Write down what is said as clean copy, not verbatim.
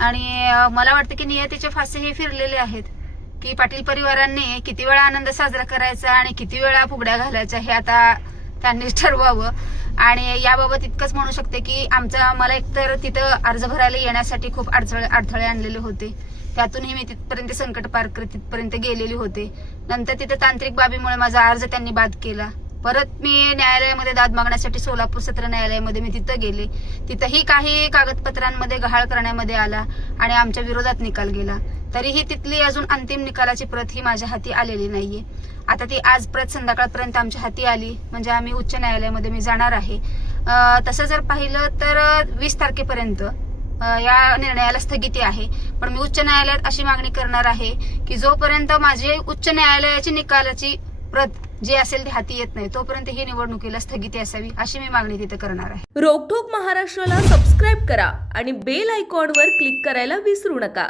आणि मला वाटतं की नियतीचे फासे हे फिरलेले आहेत की पाटील परिवारांनी किती वेळा आनंद साजरा करायचा आणि किती वेळा फुगड्या घालायच्या हे आता त्यांनीच ठरवावं. आणि याबाबत इतकंच म्हणू शकते की मला एकतर तिथं अर्ज भरायला येण्यासाठी खूप अडथळे आणलेले होते. त्यातूनही मी तिथपर्यंत संकट पार करत तिथपर्यंत गेलेली होते. नंतर तिथं तांत्रिक बाबीमुळे माझा अर्ज त्यांनी बाद केला. परत मी न्यायालयामध्ये दाद मागण्यासाठी सोलापूर सत्र न्यायालयामध्ये मी तिथं गेले. तिथंही काही कागदपत्रांमध्ये गहाळ करण्यामध्ये आला आणि आमच्या विरोधात निकाल गेला. तरीही तिथली अजून अंतिम निकालाची प्रत ही माझ्या हाती आलेली नाहीये. आता ती आज प्रत संध्याकाळपर्यंत आमच्या हाती आली म्हणजे आम्ही उच्च न्यायालयामध्ये मी जाणार आहे. तसं जर पाहिलं तर 20 तारखेपर्यंत या निर्णयाला स्थगिती आहे. पण मी उच्च न्यायालयात अशी मागणी करणार आहे की जोपर्यंत माझी उच्च न्यायालयाची निकालाची प्रत जे असेल ते हाती येत नाही तोपर्यंत ही निवडणुकीला स्थगिती असावी अशी मी मागणी तिथे करणार आहे. रोकठोक महाराष्ट्राला सबस्क्राईब करा आणि बेल आयकॉनवर क्लिक करायला विसरू नका.